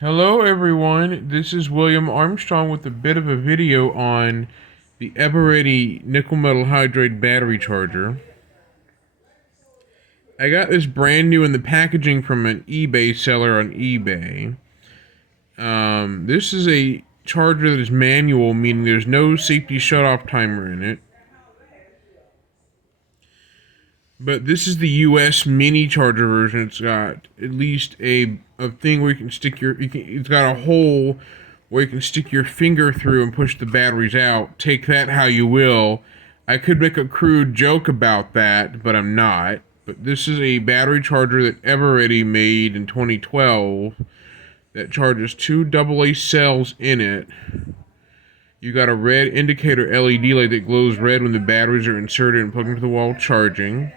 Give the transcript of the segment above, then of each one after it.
Hello everyone, this is William Armstrong with a bit of a video on the Eveready nickel metal hydride battery charger. I got this brand new in the packaging from an eBay seller on eBay. This is a charger that is manual, meaning there's no safety shutoff timer in it. But this is the US mini charger version. It's got at least a thing where you can stick it's got a hole where you can stick your finger through and push the batteries out. Take that how you will. I could make a crude joke about that, but I'm not. But this is a battery charger that Eveready made in 2012 that charges two AA cells in it. You got a red indicator LED light that glows red when the batteries are inserted and plugged into the wall charging.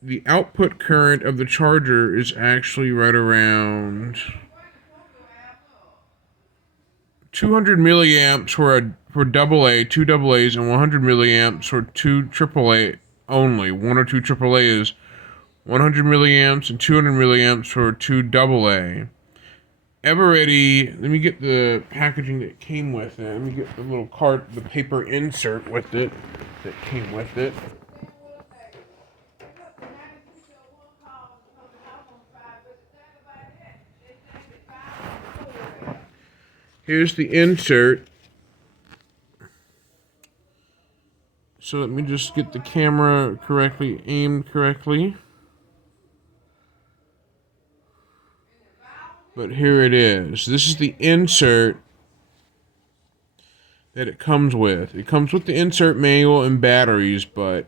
The output current of the charger is actually right around 200 milliamps for AA, two AA's, and 100 milliamps for two AAA only. One or two AAA is 100 milliamps and 200 milliamps for two AA. Eveready, let me get the packaging that came with it. Let me get the little the paper insert with it that came with it. Here's the insert. So let me just get the camera aimed correctly. But here it is. This is the insert that it comes with. It comes with the insert manual and batteries, but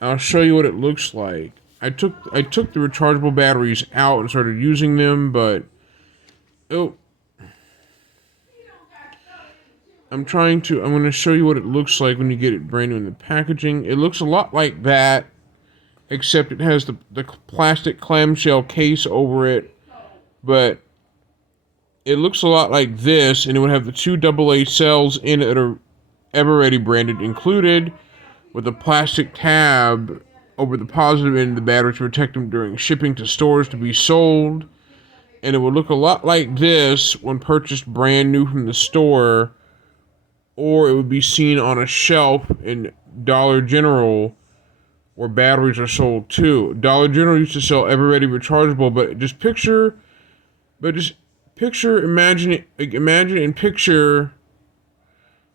I'll show you what it looks like. I took the rechargeable batteries out and started using them, but I'm going to show you what it looks like when you get it brand new in the packaging. It looks a lot like that, except it has the plastic clamshell case over it, but it looks a lot like this, and it would have the two AA cells in it that are Eveready branded included, with a plastic tab over the positive end of the battery to protect them during shipping to stores to be sold. And it would look a lot like this when purchased brand new from the store, or it would be seen on a shelf in Dollar General where batteries are sold too. Dollar General used to sell Eveready rechargeable, but imagine and picture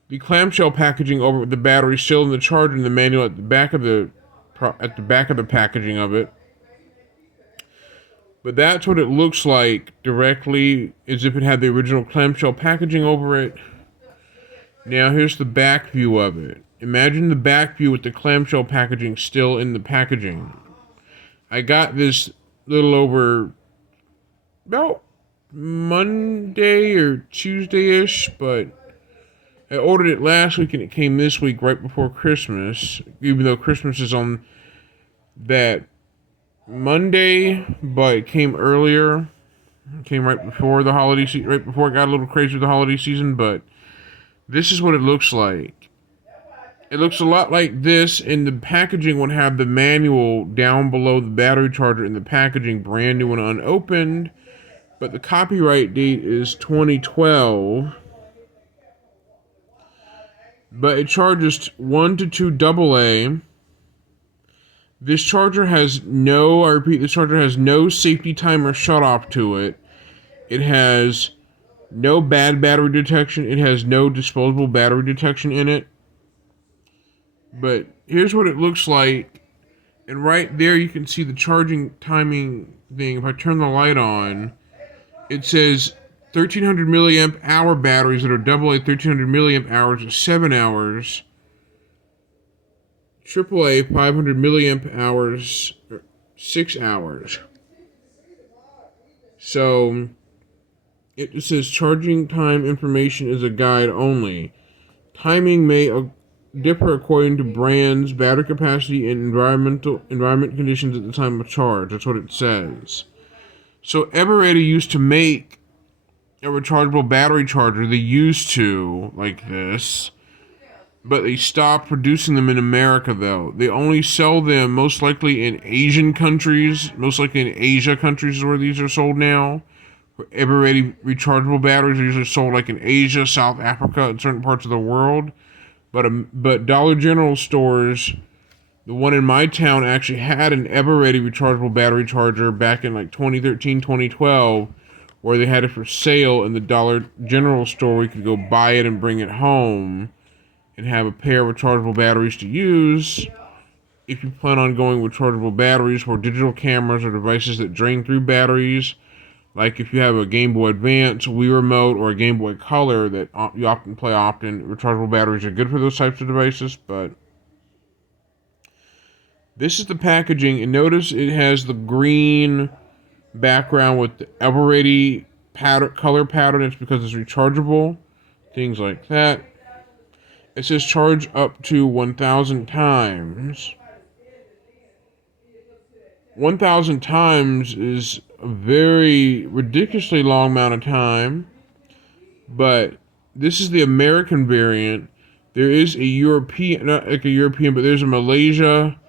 the clamshell packaging over with the battery still in the charger and the manual at the back of the packaging of it. But that's what it looks like directly, as if it had the original clamshell packaging over it. Now here's the back view of it. Imagine the back view with the clamshell packaging still in the packaging. I got this about Monday or Tuesday-ish, but I ordered it last week and it came this week right before Christmas, even though Christmas is on that Monday, but it came earlier. It came right before the holiday season, right before it got a little crazy with the holiday season, but this is what it looks like. It looks a lot like this, and the packaging would have the manual down below the battery charger in the packaging, brand new and unopened, but the copyright date is 2012. But it charges 1 to 2 AA. This charger has this charger has no safety timer shut off to it. It has no bad battery detection. It has no disposable battery detection in it. But here's what it looks like. And right there you can see the charging timing thing. If I turn the light on, it says 1300 milliamp hour batteries that are AA 1300 milliamp hours is 7 hours. AAA 500 milliamp hours 6 hours. So it just says charging time information is a guide only. Timing may differ according to brands, battery capacity, and environment conditions at the time of charge. That's what it says. So Eveready used to make a rechargeable battery charger. They used to, like this, but they stopped producing them in America, though. They only sell them most likely in Asian countries, most likely in Asia countries is where these are sold now, Eveready rechargeable batteries are usually sold like in Asia, South Africa, and certain parts of the world. But Dollar General stores, the one in my town actually had an Eveready rechargeable battery charger back in like 2013, 2012, where they had it for sale in the Dollar General store. You could go buy it and bring it home and have a pair of rechargeable batteries to use if you plan on going with chargeable batteries for digital cameras or devices that drain through batteries. Like if you have a Game Boy Advance, Wii Remote, or a Game Boy Color that you often play often, rechargeable batteries are good for those types of devices. But this is the packaging, and notice it has the green background with the Eveready color pattern. It's because it's rechargeable, things like that. It says charge up to 1,000 times. 1,000 times is a very ridiculously long amount of time, but this is the American variant. There is a European, not like a European, but there's a Malaysia,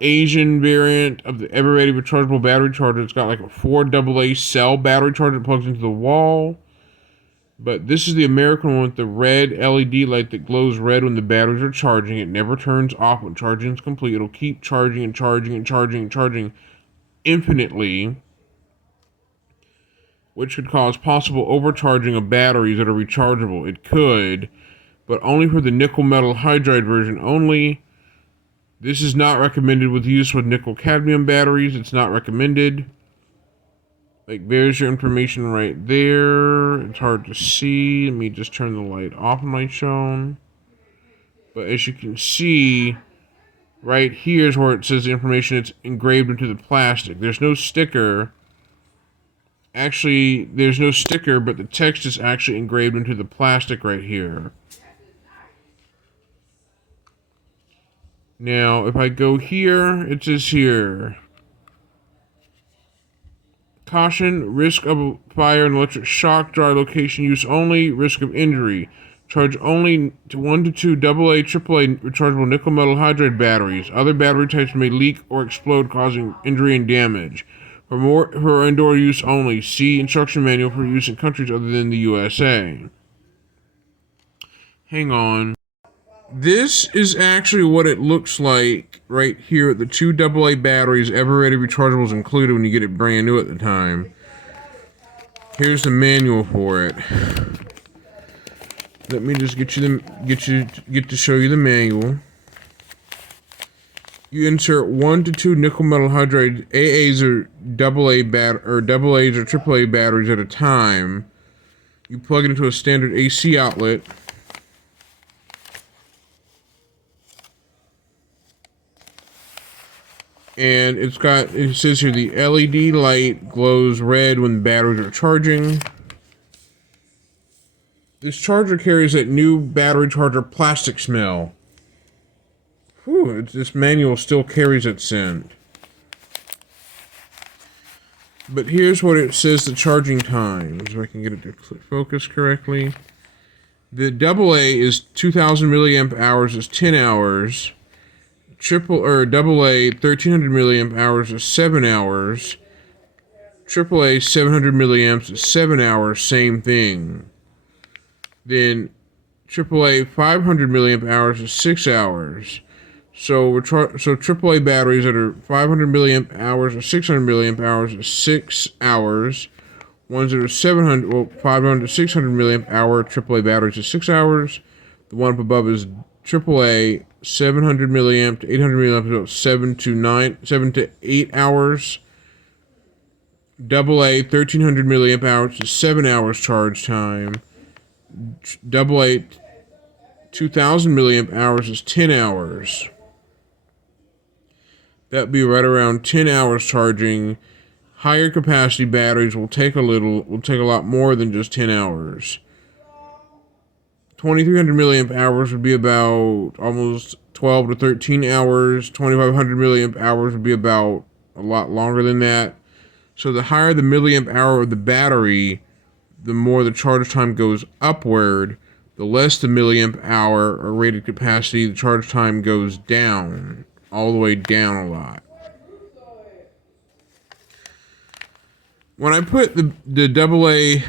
Asian variant of the Eveready rechargeable battery charger. It's got like a 4 AA cell battery charger that plugs into the wall. But this is the American one with the red LED light that glows red when the batteries are charging. It never turns off when charging is complete. It'll keep charging and charging and charging and charging infinitely, which could cause possible overcharging of batteries that are rechargeable. It could, but only for the nickel metal hydride version only. This is not recommended with use with nickel cadmium batteries. It's not recommended. Like, there's your information right there. It's hard to see. Let me just turn the light off on my phone. But as you can see, right here is where it says the information. It's engraved into the plastic. There's no sticker. Actually, there's no sticker, but the text is actually engraved into the plastic right here. Now, if I go here, it says here, caution, risk of fire and electric shock, dry location use only, risk of injury. Charge only to 1 to 2 AA, AAA rechargeable nickel metal hydride batteries. Other battery types may leak or explode, causing injury and damage. For indoor use only. See instruction manual for use in countries other than the USA. Hang on. This is actually what it looks like right here. The 2 AA batteries, Eveready rechargeables included when you get it brand new at the time. Here's the manual for it. Let me just get to show you the manual. You insert 1 to 2 nickel metal hydride AAs or AA's or AAA batteries at a time. You plug it into a standard AC outlet. And it says here the LED light glows red when the batteries are charging. This charger carries that new battery charger plastic smell. Whew, this manual still carries its scent. But here's what it says the charging times. If I can get it to focus correctly. The AA is 2,000 milliamp hours is 10 hours. AA 1,300 milliamp hours is 7 hours. AAA 700 milliamps is 7 hours, same thing. Then AAA 500 milliamp hours is 6 hours. So AAA batteries that are 500 milliamp hours or 600 milliamp hours is 6 hours. Ones that are 500 to 600 milliamp hour AAA batteries is 6 hours. The one up above is AAA 700 milliamp to 800 milliamp is about 7 to 8 hours. AA 1,300 milliamp hours is 7 hours charge time. AA 2,000 milliamp hours is 10 hours. That'd be right around 10 hours charging. Higher capacity batteries will take a lot more than just 10 hours. 2,300 milliamp hours would be about almost 12 to 13 hours. 2,500 milliamp hours would be about a lot longer than that. So the higher the milliamp hour of the battery, the more the charge time goes upward. The less the milliamp hour or rated capacity, the charge time goes down, all the way down a lot. When I put the AA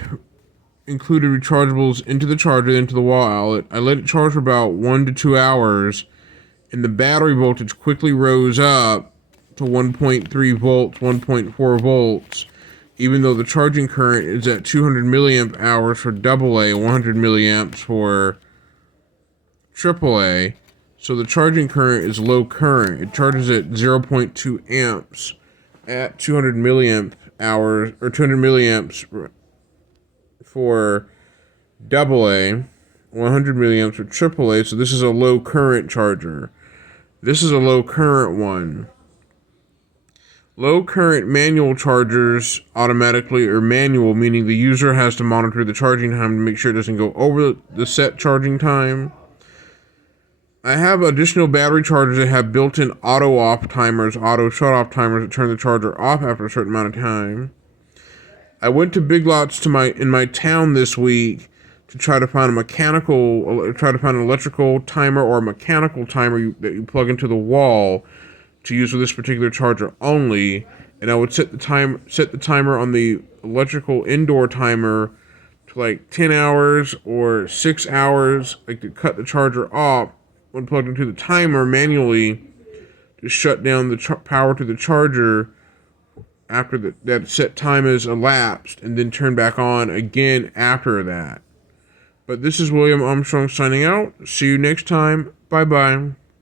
included rechargeables into the charger, into the wall outlet, I let it charge for about 1 to 2 hours, and the battery voltage quickly rose up to 1.3 volts, 1.4 volts, even though the charging current is at 200 milliamp hours for AA, 100 milliamps for AAA. So the charging current is low current. It charges at 0.2 amps at 200 milliamp hours, or 200 milliamps for AA, 100 milliamps for AAA. So this is a low current charger. This is a low current one. Low current manual chargers automatically, or manual, meaning the user has to monitor the charging time to make sure it doesn't go over the set charging time. I have additional battery chargers that have built-in auto-off timers, auto shut-off timers that turn the charger off after a certain amount of time. I went to Big Lots in my town this week to try to find an electrical timer or a mechanical timer that you plug into the wall to use with this particular charger only. And I would set the timer on the electrical indoor timer to like 10 hours or 6 hours, like to cut the charger off when plugged into the timer manually to shut down the power to the charger after that set time is elapsed, and then turn back on again after that. But this is William Armstrong signing out. See you next time. Bye-bye.